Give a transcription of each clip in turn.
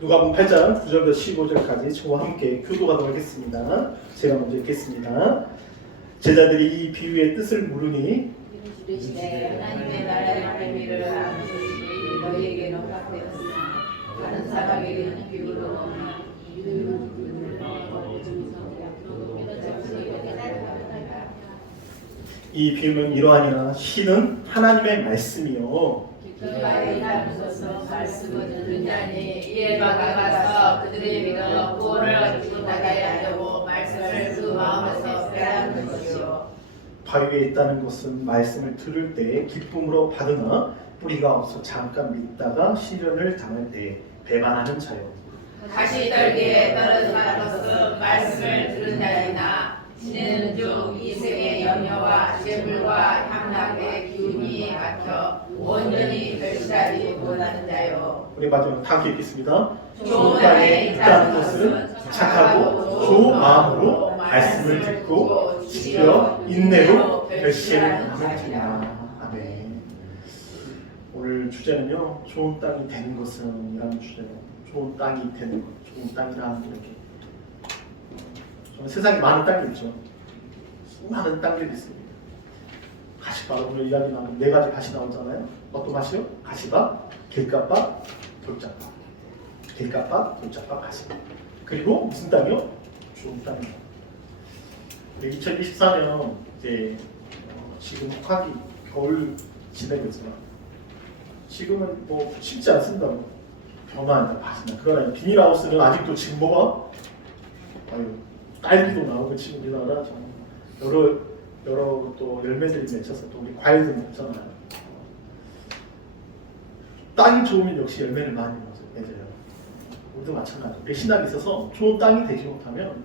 누가복음 8장 9절부터 15절까지 저와 함께 교도하도록 하겠습니다. 제가 먼저 읽겠습니다. 제자들이 이 비유의 뜻을 물으니 이르시되 하나님의 나라의 비밀을 아무것이 너희에게 허락되었으나 다른 사람에게 는 비유로 없나 이 비유는 이러하니라. 시는 하나님의 말씀이요 기뻐하여 나누소서 말씀을 듣는 자니 이에 막아가서 그들의 믿어 구원을 얻지 못하게 하려고 말씀을 그 마음에서 빼앗는 것이요 바위 위에 있다는 것은 말씀을 들을 때 기쁨으로 받으나 뿌리가 없어 잠깐 믿다가 시련을 당할 때 배반하는 자요. 다시 떨기에 떨어진 것은 말씀을 들은 자이나 지내는 중 이 세계의 염려와 재물과 향락의 기운이 막혀 온전히 결실하지 못하는 자요. 우리 마지막 다 함께 읽겠습니다. 좋은 땅에 있다는 것은 착하고 좋은 마음으로 말씀을 듣고 지켜 인내로 결실하는 자니라. 아멘. 오늘 주제는요, 좋은 땅이 되는 것은 이라는 주제로, 좋은 땅이 되는 것, 좋은 땅이라 이렇게. 세상에 많은 땅이 있죠. 많은 땅들이 있습니다. 가시밭, 오늘 이야기 나오는 4가지 밭이 나오잖아요. 어떤 밭이요? 가시밭, 길가밭, 돌짝밭. 길가밭, 돌짝밭, 가시밭. 그리고 무슨 땅이요? 좋은 땅이요. 2024년 이제 지금 혹하기 겨울 지내고 있어요. 지금은 뭐 쉽지 않습니다. 변화한다, 밭이나. 그러나 비닐하우스는 아직도 지금 뭐가? 딸기도 나오고 지금 우리나라 여러 또 열매들이 맺혀서 또 우리 과일도 먹잖아요. 땅이 좋으면 역시 열매를 많이 맺어요. 우리도 마찬가지. 우리 신학에 있어서 좋은 땅이 되지 못하면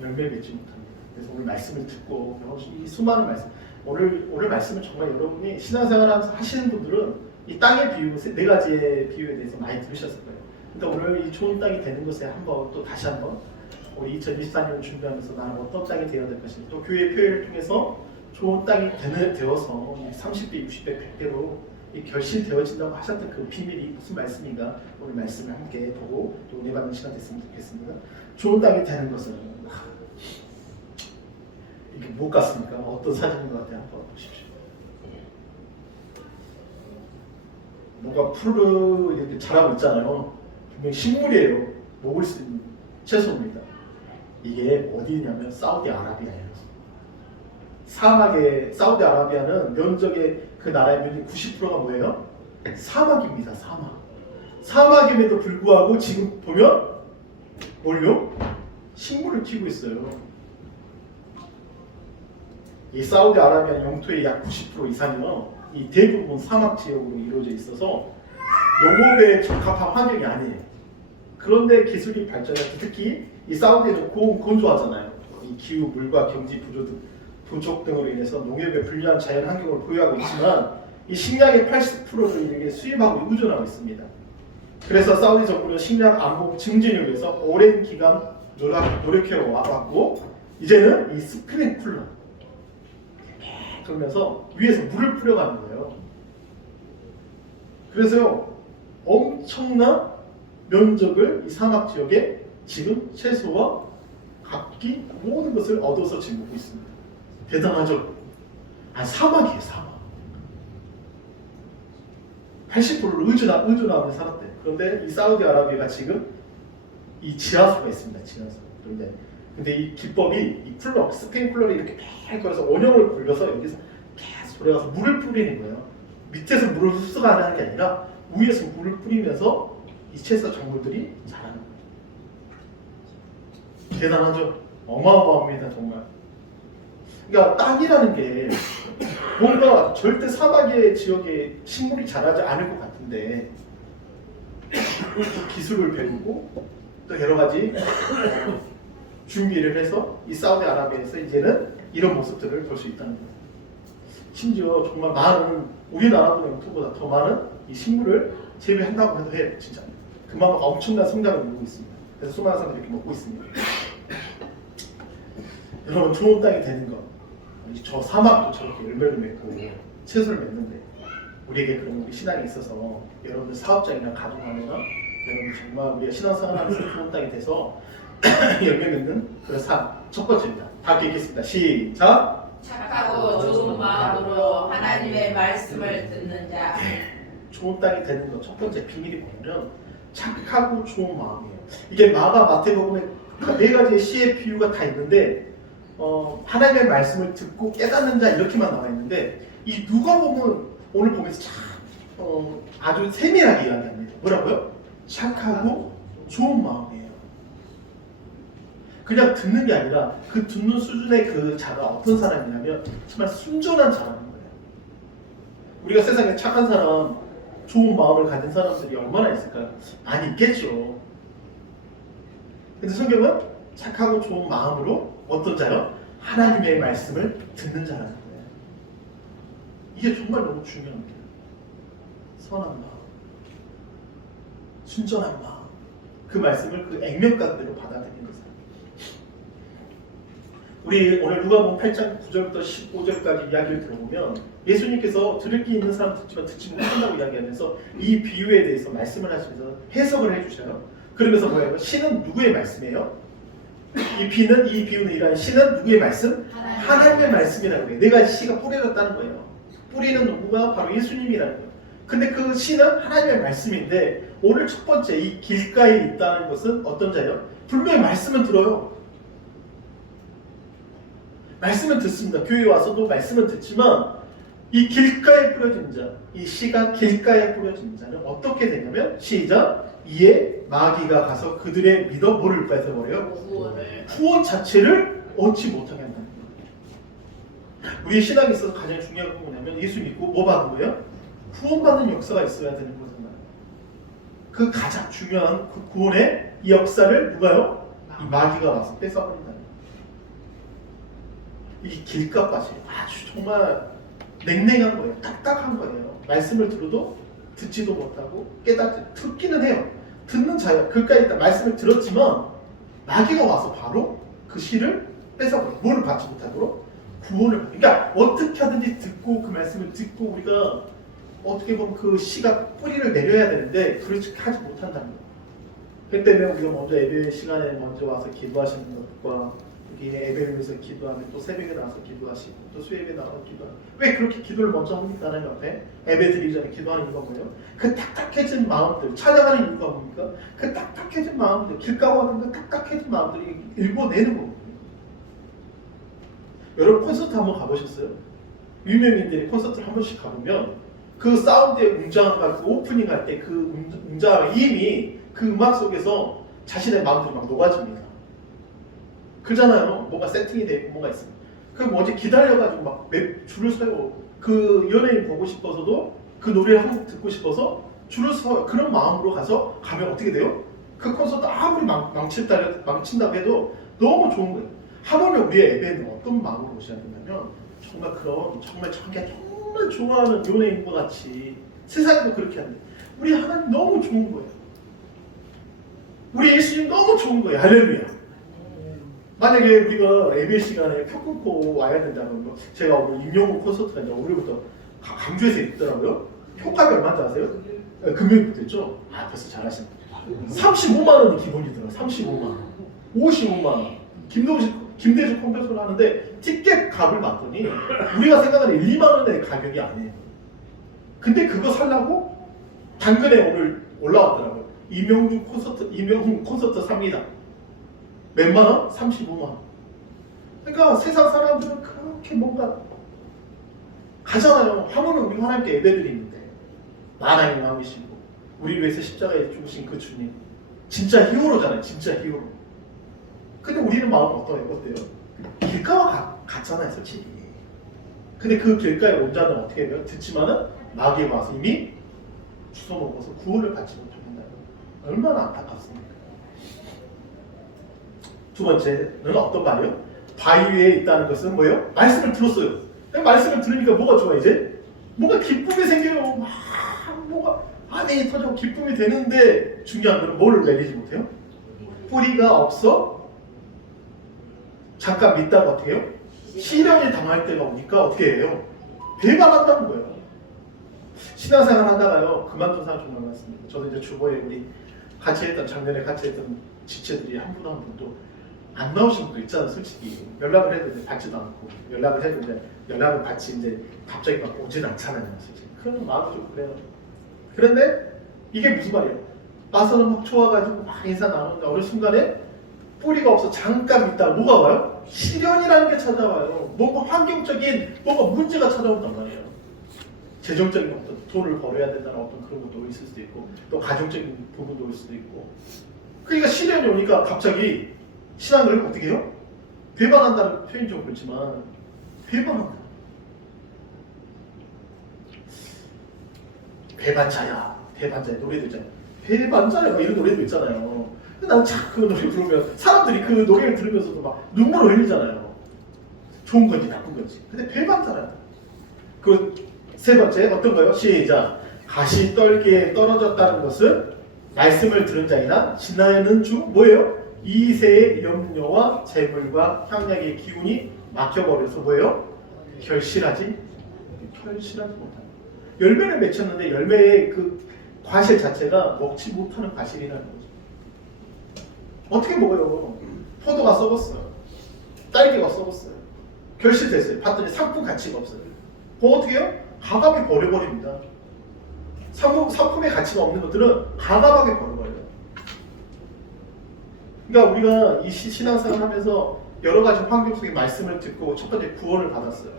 열매를 맺지 못합니다. 그래서 오늘 말씀을 듣고 이 수많은 말씀, 오늘 말씀은 정말 여러분이 신앙생활 하시는 분들은 이 땅의 비유, 4가지의 비유에 대해서 많이 들으셨을 거예요. 근데 오늘 이 좋은 땅이 되는 것에 한번 또 다시 한번 우리 2024년을 준비하면서 나는 어떤 땅이 되어야 될 것인지, 또 교회 표회를 통해서 좋은 땅이 되어서 30배, 60배, 100배로 결실되어진다고 하셨던 그 비밀이 무슨 말씀인가, 오늘 말씀을 함께 보고 또 은혜 받는 시간 됐으면 좋겠습니다. 좋은 땅이 되는 것은 이게 못 같습니까? 어떤 사진인 것 같아요? 한번 보십시오. 뭔가 푸르르 이렇게 자라고 있잖아요. 분명히 식물이에요. 먹을 수 있는 채소입니다. 이게 어디냐면 사우디아라비아예요. 사우디아라비아는 면적의 그 나라의 면적 90%가 뭐예요? 사막입니다. 사막임에도 불구하고 지금 보면 뭘요? 식물을 키우고 있어요. 이 사우디아라비아 영토의 약 90% 이상이요, 이 대부분 사막 지역으로 이루어져 있어서 농업에 적합한 환경이 아니에요. 그런데 기술이 발전해서 특히 이 사우디는 건조하잖아요. 이 기후, 물과 경지 부족 등으로 인해서 농업에 불리한 자연 환경을 보유하고 있지만 이 식량의 80%를 이렇게 수입하고 의존하고 있습니다. 그래서 사우디 정부는 식량 안보 증진을 위해서 오랜 기간 노력해 왔고, 이제는 이 스프링쿨러 그러면서 위에서 물을 뿌려가는 거예요. 그래서 엄청난 면적을 이 사막 지역에 지금 채소와 각기 모든 것을 얻어서 지금 먹고 있습니다. 대단하죠? 사막이에요, 사막. 80%를 의존하면서 살았대. 그런데 이 사우디아라비아가 지금 이 지하수가 있습니다, 지하수. 근데 이 기법이 이 스프링쿨러를 이렇게 쭉 걸어서 원형을 굴려서 여기서 계속 돌아가서 물을 뿌리는 거예요. 밑에서 물을 흡수하는 게 아니라 위에서 물을 뿌리면서 이 채소 작물들이 자라는 거예요. 대단하죠? 어마어마합니다, 정말. 그러니까 땅이라는 게 뭔가 절대 사막의 지역에 식물이 자라지 않을 것 같은데 기술을 배우고 또 여러 가지 준비를 해서 이 사우디아라비아에서 이제는 이런 모습들을 볼 수 있다는 거예요. 심지어 정말 많은 우리나라 영토보다 더 많은 이 식물을 재배한다고 해도 해요, 진짜. 그만큼 엄청난 성장을 이루고 있습니다. 그래서 수많은 사람들이 이렇게 먹고 있습니다. 여러분, 좋은 땅이 되는 것, 저 사막도 저렇게 열매를 맺고 채소를 맺는데 우리에게 그런 우리 신앙에 있어서 여러분들 사업장이나 가정하거나 여러분 정말 우리가 신앙생활하면서 좋은 땅이 돼서 열매 맺는 그런 삶 첫 번째입니다. 다 읽겠습니다. 시작. 착하고 좋은 마음으로 하나님의 말씀을 듣는 자. 좋은 땅이 되는 것 첫 번째 비밀이 뭐냐면 착하고 좋은 마음이에요. 이게 마가 마태복음에 네 가지의 시의 비유가 다 있는데 하나님의 말씀을 듣고 깨닫는 자 이렇게만 나와 있는데 이 누가복음은 오늘 보면서 참 아주 세밀하게 이야기합니다. 뭐라고요? 착하고 좋은 마음이에요. 그냥 듣는 게 아니라 그 듣는 수준의 그 자가 어떤 사람이냐면 정말 순전한 자라는 거예요. 우리가 세상에 착한 사람, 좋은 마음을 가진 사람들이 얼마나 있을까요? 많이 있겠죠. 근데 성경은 착하고 좋은 마음으로 어떤 자요? 하나님의 말씀을 듣는 자라는 거예요. 이게 정말 너무 중요한 거예요. 선한 마음, 순전한 마음, 그 말씀을 그 액면가대로 받아들이는 거예요. 우리 오늘 누가복음 8장 9절부터 15절까지 이야기를 들어보면 예수님께서 들을 게 있는 사람 듣지만 듣지 못한다고 이야기하면서 이 비유에 대해서 말씀을 하시면서 해석을 해주셔요. 그러면서 뭐예요? 신은 누구의 말씀이에요? 이 비유는 이러한 신은 누구의 말씀? 하나님의 말씀이라고 해요. 네 가지 씨가 뿌려졌다는 거예요. 뿌리는 누구가? 바로 예수님이라는 거예요. 근데 그 씨는 하나님의 말씀인데 오늘 첫 번째 이 길가에 있다는 것은 어떤 자예요? 분명히 말씀은 들어요. 말씀은 듣습니다. 교회에 와서도 말씀은 듣지만 이 길가에 뿌려진 자, 이 씨가 길가에 뿌려진 자는 어떻게 되냐면 시작! 이에 마귀가 가서 그들의 믿어 뭐를 뺏어버려요? 구원 자체를 얻지 못하게 한다는 거예요. 우리의 신앙에 있어서 가장 중요한 건 뭐냐면 예수 믿고 뭐 받는 거예요? 구원받는 역사가 있어야 되는 거잖아요. 그 가장 중요한 그 구원의 이 역사를 누가요? 이 마귀가 와서 뺏어버린다는 거예요. 이 길가까지 아주 정말 냉랭한 거예요. 딱딱한 거예요. 말씀을 들어도 듣지도 못하고 듣기는 해요. 듣는 자요. 그까지 있다 말씀을 들었지만 마귀가 와서 바로 그 씨를 뺏어버려요. 뭐를 받지 못하도록? 구원을. 그러니까 어떻게 하든지 듣고 그 말씀을 듣고 우리가 어떻게 보면 그 씨가 뿌리를 내려야 되는데 그렇게 하지 못한다는 거예요. 그 때문에 우리가 먼저 예배 시간에 먼저 와서 기도하시는 것과 여기 예배를 위해서 기도하면 또 새벽에 나와서 기도하시고 또 수요일에 나와서 기도하고 왜 그렇게 기도를 먼저 합니까? 하나님 앞에 예배 드리기 전에 기도하는 이유가 뭐예요? 그 딱딱해진 마음들 찾아가는 이유가 뭡니까? 그 딱딱해진 마음들 길가와 같은 그 딱딱해진 마음들이 읽어내는 겁니다. 여러분 콘서트 한번 가보셨어요? 유명인들이 콘서트를 한 번씩 가보면 그 사운드의 웅장함과 그 오프닝 할 때 그 웅장함 이미 그 음악 속에서 자신의 마음들이 막 녹아집니다. 그잖아요. 뭔가 세팅이 되어 있고 뭔가 있습니다. 그럼 어제 기다려가지고 막 줄을 서고 그 연예인 보고 싶어서도 그 노래를 한 곡 듣고 싶어서 줄을 서 그런 마음으로 가면 어떻게 돼요? 그 콘서트 아무리 망친다고 해도 너무 좋은 거예요. 하물며 우리의 예배는 어떤 마음으로 오셔야 되냐면 정말 그런 정말 자기가 정말 좋아하는 연예인과 같이 세상에도 그렇게 하는데 우리 하나님 너무 좋은 거예요. 우리 예수님 너무 좋은 거예요. 할렐루야. 만약에 우리가 예배 시간에 표 끊고 와야 된다면 제가 오늘 임영웅 콘서트가 이제 오늘부터 강주에서 있더라고요. 표값이 얼마인지 아세요? 네, 금요일부터 있죠? 벌써 잘하시네. 35만 원이 기본이더라고요. 35만 원. 55만 원. 김대중 콘서트를 하는데 티켓 값을 봤더니 우리가 생각하는 1, 2만 원의 가격이 아니에요. 근데 그거 살라고 당근에 오늘 올라왔더라고요. 임영웅 콘서트 삽니다. 몇만 원? 35만 원. 그러니까 세상 사람들은 그렇게 뭔가 가잖아요. 하물며 우리 하나님께 예배드리는데 만왕의 왕이시고 우리를 위해서 십자가에 죽으신 그 주님 진짜 히어로잖아요. 진짜 히어로. 근데 우리는 마음은 어때요? 길가와 같잖아요. 솔직히. 근데 그 길가에 온 자는 어떻게 해요? 듣지만은 마귀가 와서 이미 주워 먹어서 구원을 받지 못한다. 얼마나 안타깝습니까? 두 번째는 어떤 말이요? 바위 위에 있다는 것은 뭐예요? 말씀을 들었어요. 말씀을 들으니까 뭐가 좋아 이제? 뭔가 기쁨이 생겨요. 막 뭐가 아멘이 터지고 기쁨이 되는데 중요한 건 뭐를 내리지 못해요? 뿌리가 없어 잠깐 믿다가 어떻게 해요? 시련이 당할 때가 오니까 어떻게 해요? 배반한다는 거예요. 신앙생활 하다가요 그만둔 사람 정말 많습니다. 저도 이제 주보에 우리 작년에 같이 했던 지체들이 한 분 한 분도 안 나오신 분도 있잖아. 솔직히 연락을 해도 이제 받지도 않고, 연락을 해도 이제 연락을 받지 이제 갑자기 막 오진 않잖아요. 솔직히 그런 마음이 좀 그래요. 그런데 이게 무슨 말이에요? 와서는 막 좋아가지고 막 인사 나누는데 어느 순간에 뿌리가 없어 잠깐 있다가 뭐가 와요? 시련이라는 게 찾아와요. 뭔가 환경적인 뭔가 문제가 찾아온단 말이에요. 재정적인 어떤 돈을 벌어야 된다는 어떤 그런 것도 있을 수도 있고, 또 가정적인 부분도 올 수도 있고. 그러니까 시련이 오니까 갑자기 신앙을 어떻게 해요? 배반한다는 표현이 좀 그렇지만 배반한다. 배반자야, 배반자야 노래도 있잖아요. 배반자야 막 이런 노래도 있잖아요. 근데 나는 참 그 노래 부르면 사람들이 그 노래를 들으면서도 막 눈물을 흘리잖아요. 좋은 건지 나쁜 건지. 근데 배반자라. 그 세 번째 어떤 거요? 시작. 가시 떨기에 떨어졌다는 것은 말씀을 들은 자이나 지나는 중 뭐예요? 이세의 염려와 재물과 향락의 기운이 막혀버려서 뭐예요? 결실하지 못한다. 열매를 맺혔는데 열매의 그 과실 자체가 먹지 못하는 과실이라는 거죠. 어떻게 먹어요? 포도가 썩었어요. 딸기가 썩었어요. 결실됐어요. 봤더니 상품 가치가 없어요. 그럼 어떻게 해요? 가감히 버려버립니다. 상품의 가치가 없는 것들은 가감하게 버려버려요. 그러니까 우리가 이 신앙생활 하면서 여러 가지 환경 속의 말씀을 듣고 첫 번째 구원을 받았어요.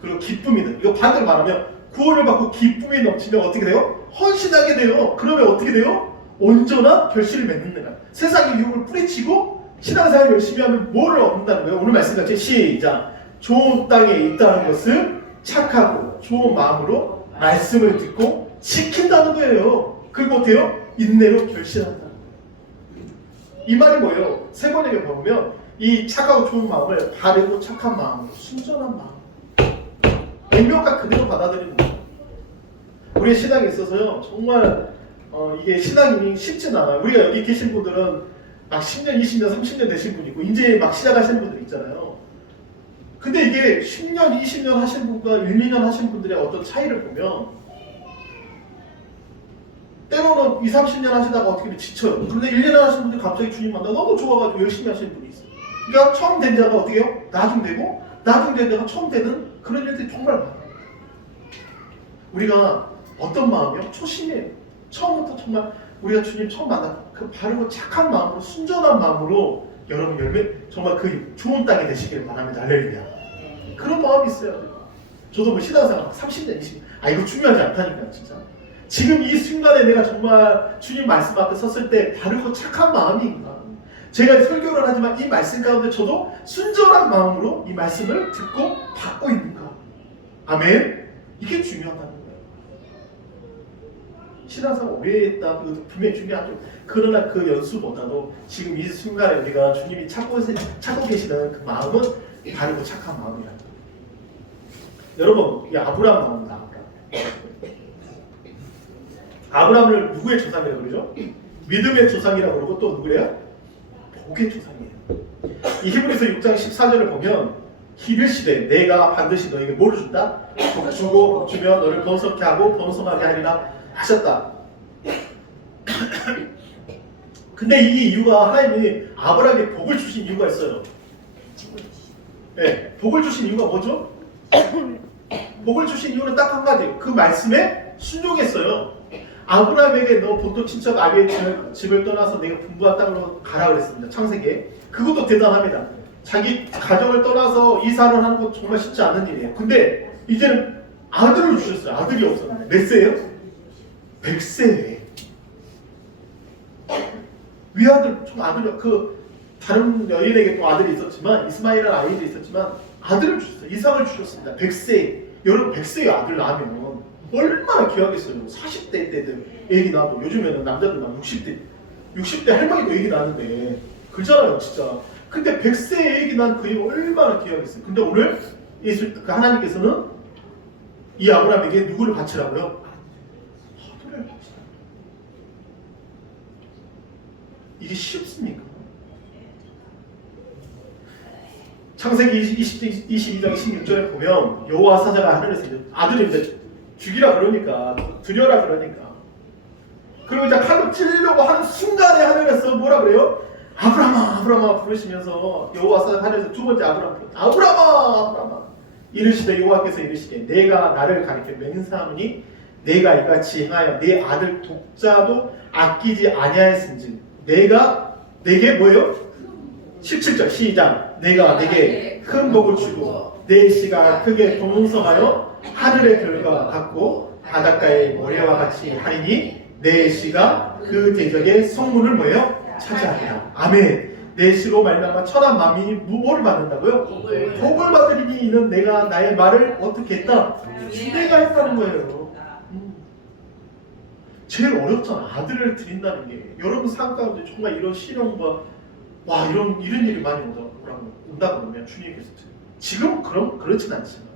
그리고 기쁨이다. 이거 반대로 말하면 구원을 받고 기쁨이 넘치면 어떻게 돼요? 헌신하게 돼요. 그러면 어떻게 돼요? 온전한 결실을 맺는다. 세상의 유혹을 뿌리치고 신앙생활 열심히 하면 뭐를 얻는다는 거예요? 오늘 말씀같이 시작. 좋은 땅에 있다는 것을 착하고 좋은 마음으로 말씀을 듣고 지킨다는 거예요. 그리고 어때요? 인내로 결실한다는 거예요. 이 말이 뭐예요? 세 번역에 보면 이 착하고 좋은 마음을 바르고 착한 마음으로 순전한 마음, 액면가 그대로 받아들이는 거예요. 우리의 신앙에 있어서요 정말 이게 신앙이 쉽진 않아요. 우리가 여기 계신 분들은 막 10년, 20년, 30년 되신 분이 있고 이제 막 시작하시는 분들 있잖아요. 근데 이게 10년, 20년 하신 분과 1, 2년 하신 분들의 어떤 차이를 보면 때로는 2, 30년 하시다가 어떻게 지쳐요. 근데 1, 2년 하신 분들이 갑자기 주님 만나 너무 좋아가지고 열심히 하시는 분이 있어요. 그러니까 처음 된 자가 어떻게 해요? 나중 되고 나중 된 자가 처음 되는 그런 일들이 정말 많아요. 우리가 어떤 마음이요? 초심이에요. 처음부터 정말 우리가 주님 처음 만나 그 바르고 착한 마음으로 순전한 마음으로 여러분 열매 정말 그 좋은 땅이 되시기를 바랍니다. 할렐루야. 그런 마음이 있어야 돼요. 저도 뭐 신앙생활 30년, 20년 이거 중요하지 않다니까요. 진짜. 지금 이 순간에 내가 정말 주님 말씀 앞에 섰을 때 바르고 착한 마음인가. 제가 설교를 하지만 이 말씀 가운데 저도 순전한 마음으로 이 말씀을 듣고 받고 있는가. 아멘. 이게 중요하다는 거예요. 신앙생활 오래 했다. 그것도 분명히 중요하죠. 그러나 그 연수보다도 지금 이 순간에 우리가 주님이 찾고 계시는 그 마음은 바르고 착한 마음이라는 거예요. 여러분, 이 아브라함 나옵니다. 아브라함을 누구의 조상이라고 그러죠? 믿음의 조상이라고 그러고 또 누구래요? 복의 조상이에요. 이 히브리서 6장 14절을 보면 이르시되 내가 반드시 너에게 뭐를 준다? 복 주고 복 주며 너를 번성케 하고 번성하게 하리라 하셨다. 근데 이 이유가 하나님이 아브라함에게 복을 주신 이유가 있어요. 네, 복을 주신 이유가 뭐죠? 복을 주신 이유는 딱 한 가지. 그 말씀에 순종했어요. 아브라함에게 너 본토 친척 아비의 집을 떠나서 내가 분부한 땅으로 가라 그랬습니다. 창세기에. 그것도 대단합니다. 자기 가정을 떠나서 이사를 하는 건 정말 쉽지 않은 일이에요. 근데 이제는 아들을 주셨어요. 아들이 없었는데. 몇 세예요? 100세에. 위아들, 아들, 다른 여인에게 또 아들이 있었지만, 이스마엘이라는 아이도 있었지만, 아들을 주셨어요. 이삭을 주셨습니다. 100세. 여러분, 100세의 아들 낳으면 얼마나 귀하겠어요. 40대 때들 애기 낳고, 요즘에는 남자들만 60대 할머니도 애기 낳는데, 그렇잖아요, 진짜. 근데 100세의 애기 낳은 그 애가 얼마나 귀하겠어요. 근데 오늘 하나님께서는 이 아브라함에게 누구를 바치라고요? 아들을 바치라. 이게 쉽습니까? 창세기 22장 16절에 보면 여호와 사자가 하늘에서 아들을 이제 죽이라 그러니까 두려라 그러니까 그리고 이제 칼로 찔려고 하는 순간에 하늘에서 뭐라 그래요? 아브라함아 아브라함아 부르시면서 여호와께서 하늘에서 두 번째 아브라함아 아브라함아 이르시되 여호와께서 이르시되 내가 나를 가리켜 맹세하노니 내가 이같이 행하여 내 아들 독자도 아끼지 아니하였은즉 내가 내게 뭐예요? 17절 시작. 내가 내게 큰 복을 주고 내 씨가 크게 동성하여 하늘의 별과 같고 바닷가의 모래와 같이 하리니 내 씨가 그 대적의 성문을 뭐예요? 차지하리라. 아멘. 내 씨로 말미암아 천한 만민이 뭐를 받는다고요? 복을 받으리니 이는 내가 나의 말을 어떻게 했다? 내가 했다는 거예요. 제일 어렵잖아. 아들을 드린다는 게. 여러분 삶 가운데 정말 이런 시련과 와 이런 일이 많이 온다 그러면 주님께서 지금 그렇진 않지만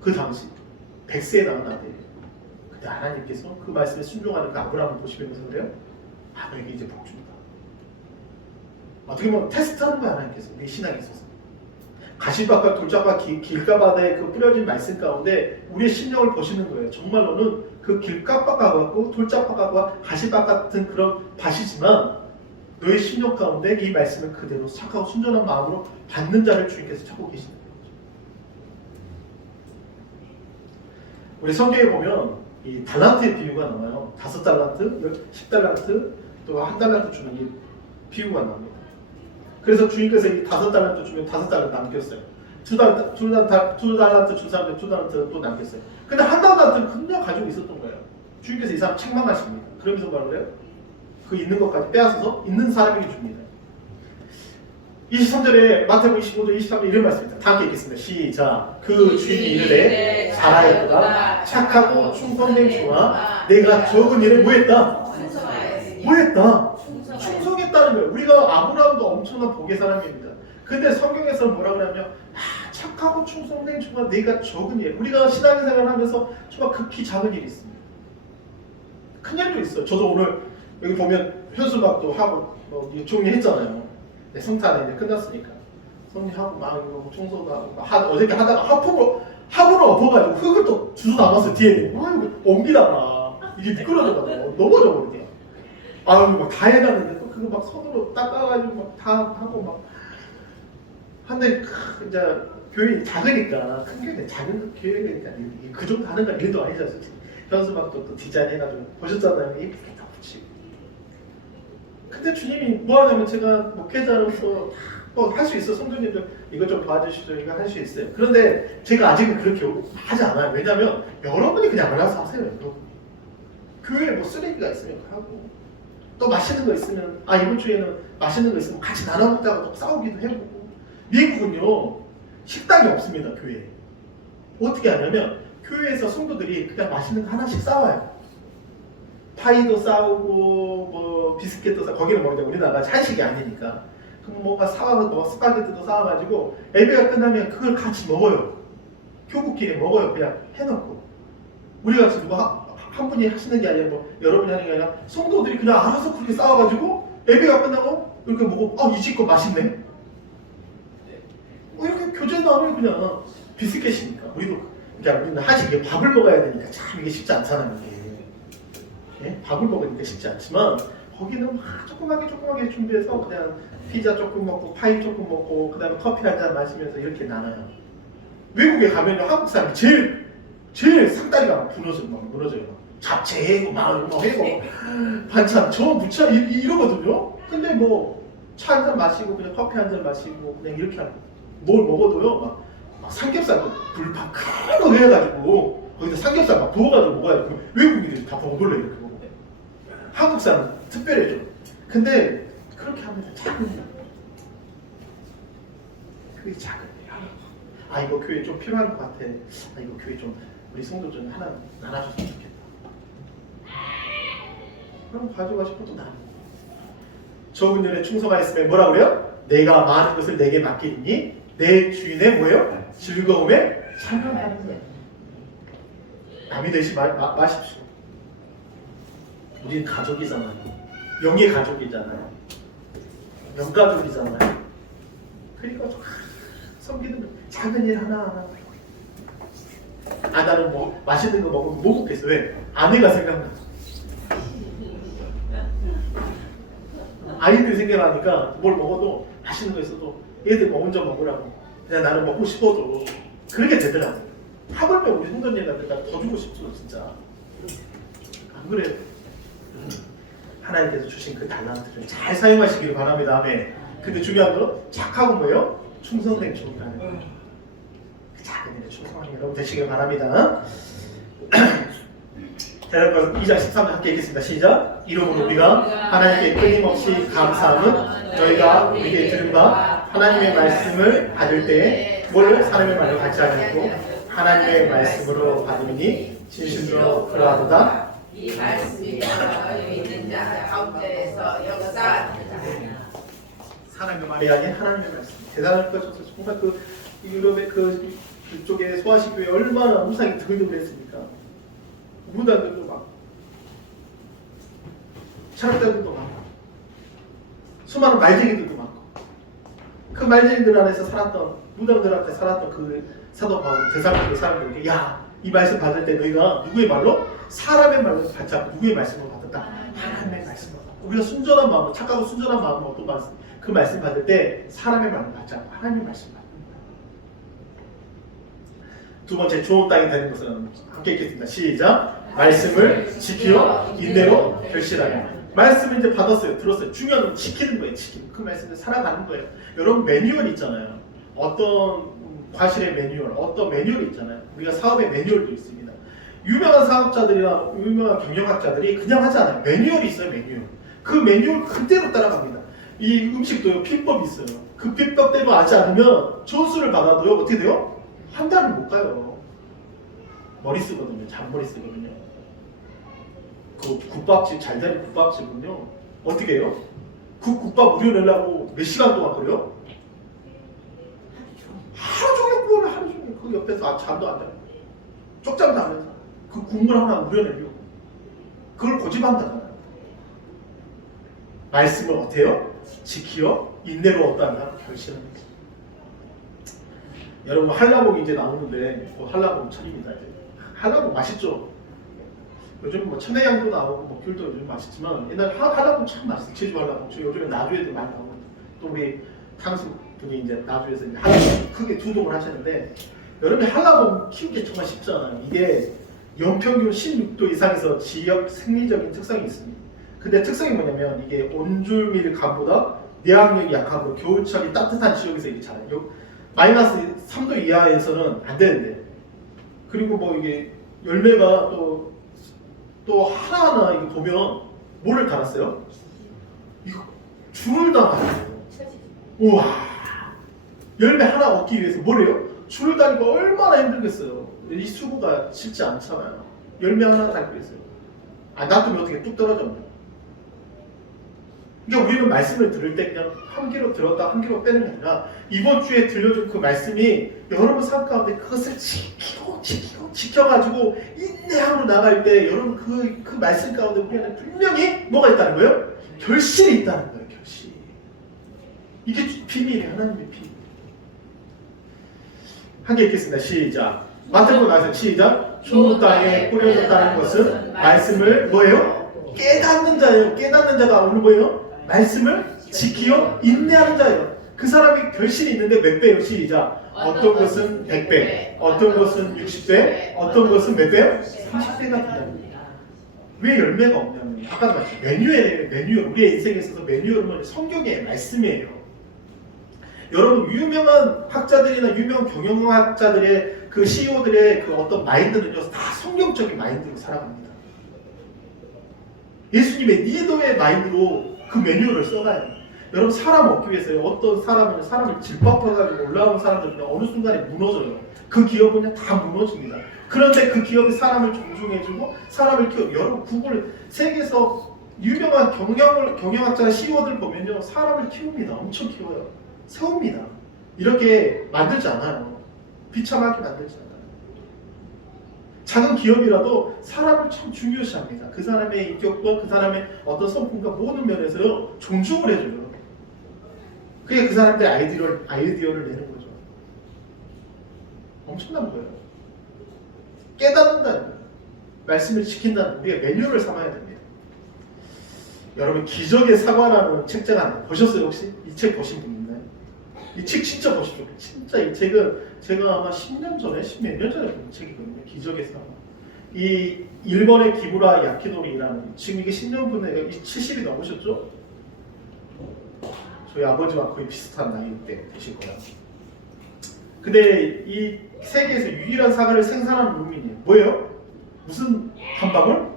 그 당시 100세에 낳은 아들 그때 하나님께서 그 말씀에 순종하는 그 아브라함을 보시면서 그래요? 아 너에게 이제 복 준다. 어떻게 보면 테스트하는 거야 하나님께서 내 신앙에 있어서. 가시밭과 돌짝밭 길가바다에 그 뿌려진 말씀 가운데 우리의 심령을 보시는 거예요. 정말로는 그 길가밭과 같고 돌짝밭과 가시밭 같은 그런 밭이지만 너의 심령 가운데 이 말씀을 그대로 착하고 순전한 마음으로 받는 자를 주님께서 찾고 계시는 거죠. 우리 성경에 보면 이 달란트의 비유가 나와요. 5달란트, 10달란트, 또 1달란트 주는 이 비유가 나옵니다. 그래서 주님께서 이 5달란트 주면 5달란트 남겼어요. 2달란트 준 사람들 2달란트 또 남겼어요. 근데 1달란트는 그냥 가지고 있었던 거예요. 주님께서 이 사람 책망하십니다. 그러면서 뭐라고 그래요? 그 있는 것까지 빼앗아서 있는 사람에게 줍니다. 23절에 마태복음 25절 23절 이런 말씀입니다. 다 함께 읽겠습니다. 시작. 그 주인이 이르되 잘하였도다 착하고 충성된 종아 내가 적은 일에 뭐했다? 뭐했다? 충성했다는 거예요. 우리가 아브라함도 엄청난 복의 사람입니다. 근데 성경에서 뭐라 그러냐면 착하고 충성된 종아 내가 적은 일. 우리가 신앙생활을 하면서 정말 극히 작은 일이 있습니다. 큰 일도 있어요. 저도 오늘 여기 보면 현수막도 하고 정리했잖아요. 네, 성탄에 이제 끝났으니까 정리하고 막 이거 청소도 하고 어저께 하다가 화분을 엎어가지고 흙을 또 주워 담았어요. 뒤에 이거 옮기다가 이게 미끄러져가지고 넘어져 버리게. 막 다 해놨는데 또 그거 막 손으로 닦아가지고 막 다 하고 막 한데 이제 교회 작으니까 큰 교회 작은 교회니까 그 정도 하는 건 일도 아니죠. 현수막도 또 디자인 해가지고 보셨잖아요. 예쁘게 다 붙이고. 근데 주님이 뭐 하냐면 제가 목회자로서 할 수 있어. 성도님들 이거 좀 도와주시죠. 이거 할 수 있어요. 그런데 제가 아직은 그렇게 하지 않아요. 왜냐면 여러분이 그냥 알아서 하세요. 여러분. 교회에 뭐 쓰레기가 있으면 하고 또 맛있는 거 있으면 이번 주에는 맛있는 거 있으면 같이 나눠 먹다가 또 싸우기도 해보고. 미국은요 식당이 없습니다. 교회에. 어떻게 하냐면 교회에서 성도들이 그냥 맛있는 거 하나씩 싸와요. 파이도 싸우고 뭐 비스켓도 싸우고 거기는 먹는데 우리나라가 한식이 아니니까 그럼 뭔가 사와서 뭐 스파게티도 싸워가지고 예배가 끝나면 그걸 같이 먹어요. 교국끼리 먹어요. 그냥 해놓고 우리가 지금 한 분이 하시는 게 아니라 뭐 여러분이 하는 게 아니라 성도들이 그냥 알아서 그렇게 싸워가지고 예배가 끝나고 이렇게 먹고 이 집 거 맛있네. 이렇게 교제 나누면 그냥 비스켓이니까 우리도 그러니까 우리는 한식 밥을 먹어야 되니까 참 이게 쉽지 않잖아요. 예? 밥을 먹으니까 쉽지 않지만 거기는 막 조그맣게 준비해서 그냥 피자 조금 먹고 파이 조금 먹고 그 다음에 커피 한 잔 마시면서 이렇게 나눠요. 외국에 가면 한국 사람이 제일 상다리가 무너져요. 잡채 해고 막 해고 반찬 저 무차 이러거든요. 근데 뭐 차 한 잔 마시고 그냥 커피 한 잔 마시고 그냥 이렇게 하고 뭘 먹어도요 막 삼겹살도 불판 큰 거 해가지고 거기다 삼겹살 막 부어가지고 먹어야 돼. 외국인들이 다 보고 놀래 이렇게 먹어. 한국 사람 특별해져. 근데 그렇게 하면 작은 일. 교회 작은 일. 이거 교회 좀 필요한 것 같아. 이거 교회 좀 우리 성도 좀 하나 나눠줬으면 좋겠다. 그럼 가져가 싶어도 나눠. 적은 일에 충성하였으면 뭐라 그래요? 내가 많은 것을 내게 맡기니 내 주인의 뭐예요? 즐거움에 참여하는 거예요. 남이 되지 마십시오. 우린 가족이잖아요. 영의 가족이잖아요. 영가족이잖아요. 그러니까 섬기는 작은 일 하나하나. 나는 뭐 맛있는 거 먹으면 못 먹겠어. 왜? 아내가 생각나. 아이들이 생겨나니까 뭘 먹어도 맛있는 거 있어도 얘들 뭐 혼자 먹으라고 그냥 나는 먹고 싶어도 그렇게 되더라고요. 하물며 우리 성도님한테 더 주고 싶죠 진짜. 안 그래요? 하나님께서 주신 그 달란트를 잘 사용하시길 바랍니다. 아멘. 근데 중요한 건 착하고 뭐예요? 충성된 종이라는 거예요. 그 작은 일에 충성하는 여러분 되시길 바랍니다. 대답과 2장 13절 함께 읽겠습니다. 시작. 이러므로 우리가 하나님께 끊임없이 감사함은 너희가 우리에게 들은 바 하나님의 말씀을 받을 때에 뭘 사람의 말로 받지 않고 하나님의 말씀으로 받으니 진심으로 그러하도다. 이 말씀이 너희 믿는 자 가운데에서 역사하리라. 사람의 말이 아닌 하나님의 말씀. 대단할 것 같아서 정말 그 유럽의 그쪽에 소아시교회 얼마나 우상이 드글드글했습니까? 무당들도 많고 철학자들도 많고 수많은 말쟁이들도 많고 그 말쟁이들 안에서 살았던 무당들한테 살았던 그 사도 바울 대사관의 사람들에게 야, 이 말씀 받을 때 너희가 누구의 말로? 사람의 말로 받지 않고 누구의 말씀으로 받았다? 하나님의 말씀으로. 우리가 순전한 마음으로 착하고 순전한 마음으로 어떤 말씀 그 말씀 받을 때 사람의 말로 받지 않고 하나님의 말씀 받는 거예요. 두 번째 좋은 땅이 되는 것은 함께 읽겠습니다. 시작. 말씀을 지키어 인내로 결실하여. 말씀을 이제 받았어요. 들었어요. 중요한 건 지키는 거예요. 지키는. 그 말씀을 살아가는 거예요. 여러분 매뉴얼 있잖아요. 어떤 과실의 매뉴얼, 어떤 매뉴얼이 있잖아요. 우리가 사업의 매뉴얼도 있습니다. 유명한 사업자들이나 유명한 경영학자들이 그냥 하지 않아요. 매뉴얼이 있어요. 매뉴얼. 그 매뉴얼 그대로 따라갑니다. 이 음식도요. 비법이 있어요. 그 비법대로 하지 않으면 점수를 받아도요. 어떻게 돼요? 한 달을 못 가요. 머리 쓰거든요. 잔머리 쓰거든요. 그 국밥집, 잘자리 국밥집은요. 어떻게 해요? 그 국밥 우려내려고 몇 시간 동안 끓여요? 하루 종일 구워요. 하루 종일. 그 옆에서 잠도 안 자요. 쪽잠도 안 해서 그 국물 하나 우려내려고. 그걸 고집한다잖아요. 말씀을 어때요? 지키어 인내로 어떠한다? 결실합니다. 여러분 한라봉이 이제 나오는데 한라봉 철입니다. 한라봉 맛있죠? 요즘 뭐 천혜향도 나오고 뭐 귤도 요즘 맛있지만 옛날 한라봉 참 맛있어요. 제주 한라봉. 저 요즘에 나주에도 많이 나오고 또 우리 탕수 분이 이제 나주에서 이제 한라봉 크게 두동을 하셨는데 여러분이 한라봉 키우기 정말 쉽지 않아요. 이게 연평균 16도 이상에서 지역 생리적인 특성이 있습니다. 근데 특성이 뭐냐면 이게 온줄밀 감보다 내압력이 약하고 겨울철이 따뜻한 지역에서 이게 자라요. 마이너스 3도 이하에서는 안 되는데 그리고 뭐 이게 열매가 또 하나하나 이거 보면 뭐를 달았어요? 이거 줄을 달았어요. 우와, 열매 하나 얻기 위해서 뭐래요? 줄을 달기가 얼마나 힘들겠어요. 이 수고가 쉽지 않잖아요. 열매 하나 달기 위해서요. 놔두면 어떻게 뚝 떨어져요. 그러니까 우리는 말씀을 들을 때 그냥 한 귀로 들었다 한 귀로 빼는 게 아니라 이번 주에 들려준 그 말씀이 여러분 삶 가운데 그것을 지켜가지고 인내함으로 나갈 때 여러분 그 말씀 가운데 우리는 분명히 뭐가 있다는 거예요? 결실이 있다는 거예요. 결실. 이게 비밀이에요. 하나님의 비밀. 함께 읽겠습니다. 시작. 마태복음 나와서 시작. 좋은 땅에 뿌려졌다는 것은 말씀을 뭐예요? 깨닫는 자예요. 깨닫는 자가 오늘 뭐예요? 말씀을 지키어 인내하는 자예요. 그 사람이 결실이 있는데 몇 배요? 시작. 어떤 것은 100배, 어떤 것은 60배, 어떤 것은 몇 배요? 30배가 된답니다. 왜 열매가 없냐면 아까도 말했죠. 매뉴얼. 우리의 인생에 있어서 매뉴얼은 성경의 말씀이에요. 여러분 유명한 학자들이나 유명한 경영학자들의 그 CEO들의 그 어떤 마인드는요 다 성경적인 마인드로 살아갑니다. 예수님의 리더의 마인드로 그 매뉴얼을 써가요. 여러분 사람 얻기 위해서요. 어떤 사람을 질밥해가지고 올라오는 사람들은 어느 순간에 무너져요. 그 기업은 그냥 다 무너집니다. 그런데 그 기업이 사람을 존중해주고 사람을 키워. 여러분 구글 세계에서 유명한 경영학자 CEO들 보면요 사람을 키웁니다. 엄청 키워요. 세웁니다. 이렇게 만들지 않아요. 비참하게 만들지 않아요. 작은 기업이라도 사람을 참 중요시합니다. 그 사람의 인격과 그 사람의 어떤 성품과 모든 면에서요 존중을 해줘요. 그게 그 사람들의 아이디어를 내는 거죠. 엄청난 거예요. 깨닫는다는 거예요. 말씀을 지킨다는 우리가 매뉴얼을 삼아야 됩니다. 여러분 기적의 사과라는 책자가 보셨어요 혹시? 이 책 보신 분 있나요? 이 책 진짜 보십시오. 진짜 이 책은 제가 아마 10년 전에 10몇 년 전에 본 책이거든요. 기적의 사과. 이 일본의 기무라 야키노리라는 지금 이게 10년 전에 70이 넘으셨죠? 저희 아버지와 거의 비슷한 나이 때 되실 거예요. 근데 이 세계에서 유일한 사과를 생산하는 농민이에요. 뭐예요? 무슨 한 방울?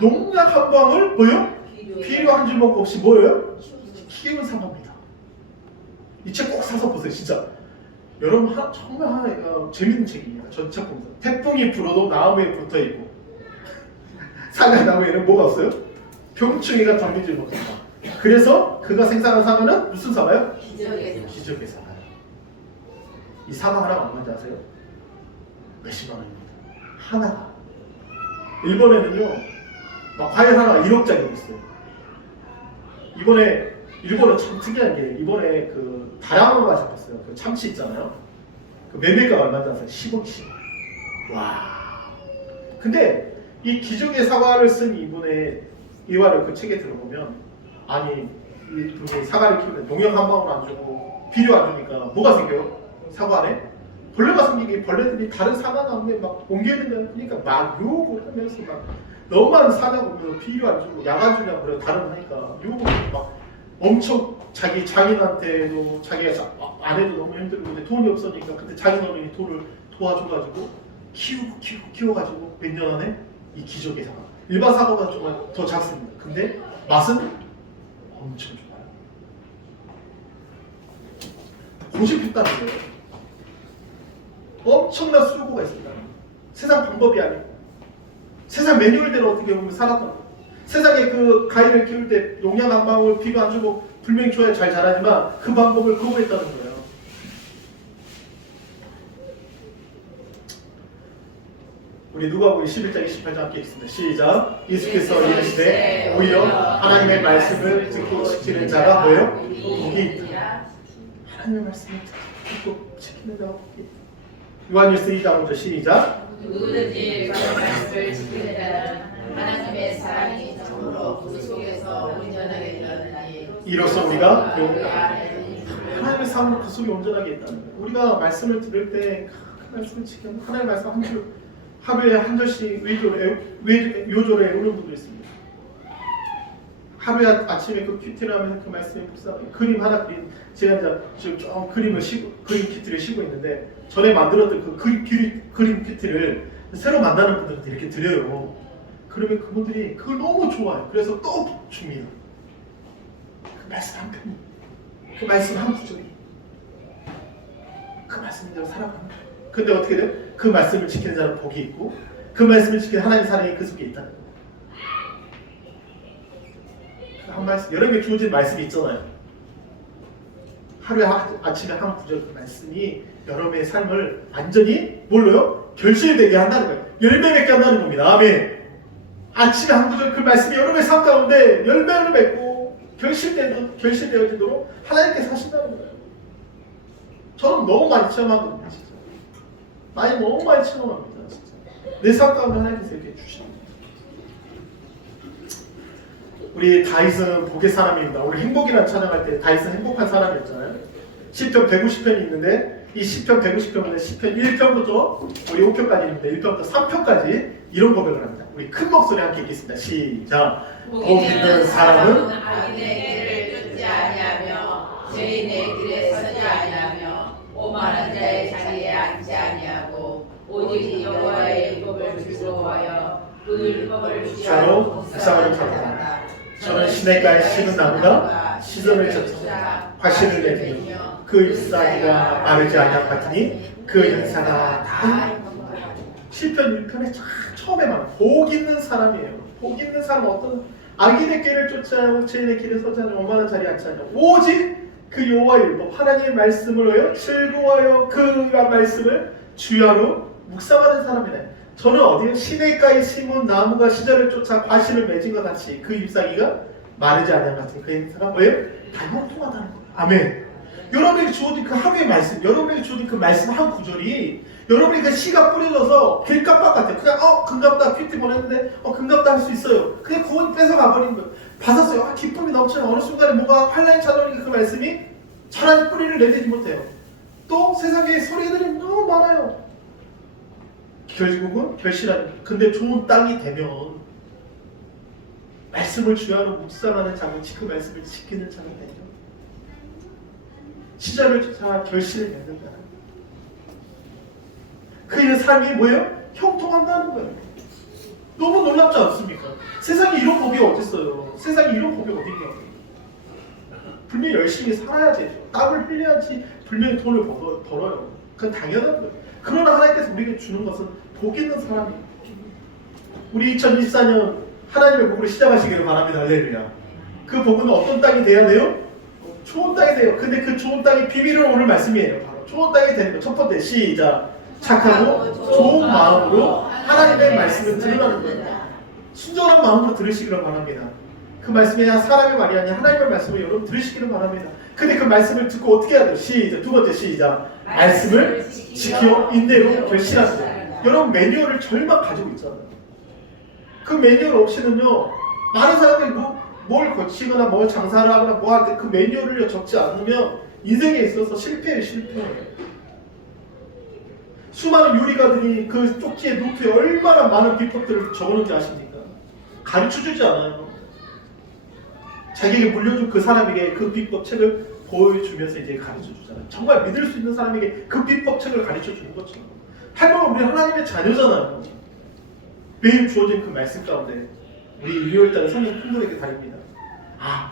농약 한 방울 뭐예요? 비료 한 줄먹고 없이 뭐예요? 키우는 사과입니다. 이 책 꼭 사서 보세요. 진짜 여러분 정말 하나의 재밌는 책입니다. 전책 보면서 태풍이 불어도 나무에 붙어있고 사과 나무에는 뭐가 없어요? 병충해가 덤비지 못한다. 그래서 그가 생산한 사과는 무슨 사과요? 기적의 사과요. 이 사과 하나가 얼마인지 아세요? 몇십만 원입니다. 하나가. 일본에는요 막 과일 하나가 1억짜리가 있어요. 이번에 일본은 참 특이한 게 이번에 그 다량어가 잡혔어요. 그 참치 있잖아요. 그 매매가가 얼마인지 아세요? 10억씩. 와. 근데 이 기적의 사과를 쓴 이분의 이화를 그 책에 들어보면 아니 이 분이 사과를 키우는데 농약 한 방울 안 주고 비료 안 주니까 뭐가 생겨요? 사과 안에? 벌레가 생기게 벌레들이 다른 사과 나무에 막 옮기는 거예요. 그러니까 막 유혹을 하면서 막 너무 많은 사과 보면 비료 안 주고 약 안 주냐고 그래 다른 하니까 유혹을 막 엄청 자기 장인한테도 자기가 아내도 너무 힘들고 근데 돈이 없으니까 그때 장인 어른이 돈을 도와줘가지고 키워가지고 몇 년 안에 이 기적의 사과. 일반 사과가 정말 더 작습니다. 근데 맛은 엄청 좋아요. 고집했다는 거예요. 엄청난 수요가 있습니다. 세상 방법이 아니고 세상 매뉴얼대로 어떻게 보면 살았던 거예요. 세상에 그 가위를 키울 때 용량 한 방울 비료 안 주고 분명히 줘야 잘 자라지만 그 방법을 거부했다는 거예요. 우리 누가복음 11장 28장 함께 읽습니다. 시작. 예수께서 이르시되 오히려 하나님의 말씀을 듣고 지키는 자가 뭐예요? 복이 있다. 하나님의 말씀을 듣고 지키는 자가 복이 있다. 요한일서 2장 5절 시작. 누구든지 그 말씀을 지키는 자는 하나님의 사랑이 참으로 그 속에서 온전하게 되었나니 이로써 우리가 하나님의 삶을 그 속에 온전하게 있다는 거예요. 우리가 말씀을 들을 때 그 말씀을 지키는 하나님의 말씀 한 줄 하루에 한 절씩 요조를 외우는 분도 있습니다. 하루에 아침에 그 큐티를 하면서 그 말씀에 묵상하고 그림 하나 그린 제가 이제 지금 좀 그림 큐티를 쉬고 있는데 전에 만들었던 그 그림 큐티를 새로 만드는 분들한테 이렇게 드려요. 그러면 그분들이 그걸 너무 좋아해요. 그래서 또 줍니다. 그 말씀 한 편이, 그 말씀 한 구절이, 그 말씀대로 살아가는 거예요. 근데 어떻게 돼요? 그 말씀을 지키는 자는 복이 있고 그 말씀을 지키는 하나님의 사랑이 그 속에 있다는 거예요. 한 말씀, 여러 개 주어진 말씀이 있잖아요. 하루에 아침에 한 구절 그 말씀이 여러분의 삶을 완전히 뭘로요? 결실되게 한다는 거예요. 열매 맺게 한다는 겁니다. 아멘. 아침에 한 구절 그 말씀이 여러분의 삶 가운데 열매를 맺고 결실되어지도록 하나님께 사신다는 거예요. 저는 너무 많이 체험하거든요. 진짜. 너무 많이 체험합니다. 진짜. 내 삶 가운데 하나님께서 이렇게 주십니다. 우리 다윗은 복의 사람입니다. 우리 행복이라는 찬양할 때 다윗은 행복한 사람이었잖아요. 시편 150편이 있는데 이 시편 150편은 시편 1편부터 우리 5편까지입니다. 1편부터 3편까지 이런 고백을 합니다. 우리 큰 목소리 함께 읽겠습니다. 시작. 복 있는 사람은 악인의 길을 쫓지 아니하며 죄인의 길에 서지 아니하며 오만한 자의 자리에 앉지 아니하고 오직 여호와의 율법을 즐거워하여 그 율법을 주야로 묵상하는 자로다. 저는 시냇가에 심은 나무가 시선을 젖혀 과실을 내리며 그 잎사귀가 마르지 아니함 같으니 그 인사가 다 시편 1편에 처음에 막 복 있는 사람이에요. 복 있는 사람은 어떤 악인의 길을 쫓아하고 죄인의 길에 서지 않으며 오만한 자리에 앉지 않으며 오직 그 여호와의 율법 하나님의 말씀을 외워 즐거워하여 그 말씀을 주야로 묵상하는 사람이네. 저는 어디에 시냇가에 심은 나무가 시절을 쫓아 과실을 맺은 것 같이 그 잎사귀가 마르지 않는 것 같은 그 인사가 뭐예요? 다 형통하다는 거예요. 아멘. 여러분에게 주어진 그 하루의 말씀, 여러분에게 주어진 그 말씀 한 구절이 여러분에게 씨가 뿌려져서 길값밥 같아요. 그냥 금갑다 큐티 보냈는데 금갑다 할 수 있어요. 그냥 구원이 뺏어가 버린 거예요. 받았어요. 기쁨이 넘치는 어느 순간에 뭔가 환란이 찾아오니까 그 말씀이 차라리 뿌리를 내리지 못해요. 또 세상에 소리들이 너무 많아요. 결국은 결실하는. 근데 좋은 땅이 되면 말씀을 주야로 묵상하는 자는 그 말씀을 지키는 자가 되죠. 시절을 쫓아 결실을 맺는다. 그의 삶이 뭐예요? 형통한다는 거예요. 너무 놀랍지 않습니까? 세상에 이런 법이 어딨어요? 세상에 이런 법이 어딨냐고. 분명히 열심히 살아야 되죠. 땀을 흘려야지 분명히 돈을 벌어요. 그건 당연한 거예요. 그러나 하나님께서 우리에게 주는 것은 복 있는 사람이에요. 우리 2024년 하나님의 복으로 시작하시기를 바랍니다. 할렐루야. 그 복은 어떤 땅이 돼야 돼요? 좋은 땅이 돼요. 근데 그 좋은 땅이 비밀은 오늘 말씀이에요. 바로 좋은 땅이 되는 거. 첫 번째 시작. 착하고 좋은 마음으로 하나님의 말씀을 들으라는 거예요. 순전한 마음으로 들으시기를 바랍니다. 그 말씀이 사람의 말이 아니라 하나님의 말씀을 여러분 들으시기를 바랍니다. 근데 그 말씀을 듣고 어떻게 해야 돼요? 시작. 두 번째 시작. 말씀을 지켜 인내로 결실하는 거예요. 여러분 매뉴얼을 절반 가지고 있잖아요. 그 매뉴얼 없이는요, 많은 사람들이 뭘 거치거나 뭘 장사를 하거나 뭐 할 때 그 매뉴얼을 적지 않으면 인생에 있어서 실패예요. 수많은 요리가들이 그 쪽지에 노트에 얼마나 많은 비법들을 적어놓은지 아십니까? 가르쳐주지 않아요. 자기에게 물려준 그 사람에게 그 비법 책을 보여주면서 이제 가르쳐주잖아요. 정말 믿을 수 있는 사람에게 그 비법 책을 가르쳐주는 것처럼. 하지만 우리 하나님의 자녀잖아요. 매일 주어진 그 말씀 가운데 우리 일요일날에 성령 풍부하게 다닙니다.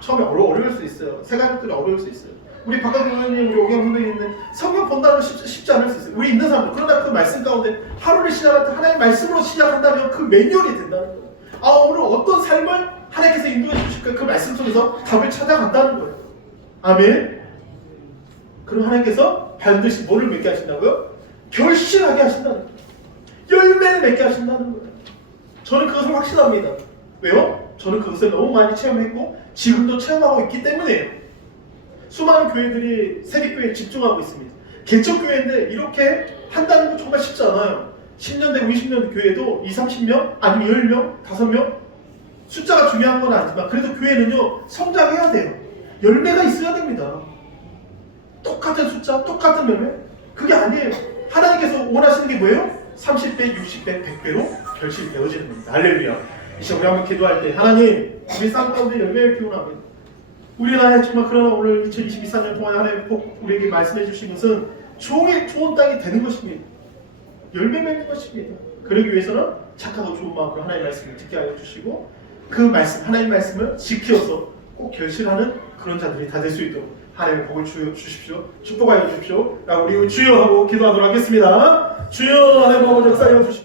처음에 어려울 수 있어요. 새 가족들이 어려울 수 있어요. 우리 박강준 선생님, 우리 오경 선생님은 성경 본다는 쉽지 않을 수 있어요. 우리 있는 사람들. 그러나 그 말씀 가운데 하루를 시작할 때 하나님의 말씀으로 시작한다면 그 매뉴얼이 된다는 거예요. 오늘 어떤 삶을 하나님께서 인도해 주실까 그 말씀 속에서 답을 찾아간다는 거예요. 아멘. 그럼 하나님께서 반드시 뭐를 맺게 하신다고요? 결실하게 하신다는 거예요. 열매를 맺게 하신다는 거예요. 저는 그것을 확신합니다. 왜요? 저는 그것을 너무 많이 체험했고 지금도 체험하고 있기 때문이에요. 수많은 교회들이 세립교회에 집중하고 있습니다. 개척교회인데 이렇게 한다는 건 정말 쉽지 않아요. 10년 되고 20년 된 교회도 20, 30명 아니면 10명, 5명 숫자가 중요한 건 아니지만 그래도 교회는요 성장해야 돼요. 열매가 있어야 됩니다. 똑같은 숫자, 똑같은 열매? 그게 아니에요. 하나님께서 원하시는 게 뭐예요? 30배, 60배, 100배로 결실되어지는 겁니다. 할렐루야. 이제 우리 한번 기도할 때 하나님 우리 삶 가운데 열매를 피워나갑니다. 우리나라에 정말 그러나 오늘 2024년 동안 하나님 꼭 우리에게 말씀해 주신 것은 좋은 땅이 되는 것입니다. 열매 맺는 것입니다. 그러기 위해서는 착하고 좋은 마음으로 하나님의 말씀을 듣게 하여 주시고 그 말씀, 하나님의 말씀을 지켜서 꼭 결실하는 그런 자들이 다 될 수 있도록 하나님의 복을 주십시오. 축복하여 주십시오. 우리 주여 하고 기도하도록 하겠습니다. 주여 하나님 아버지 역사하여 주십시오.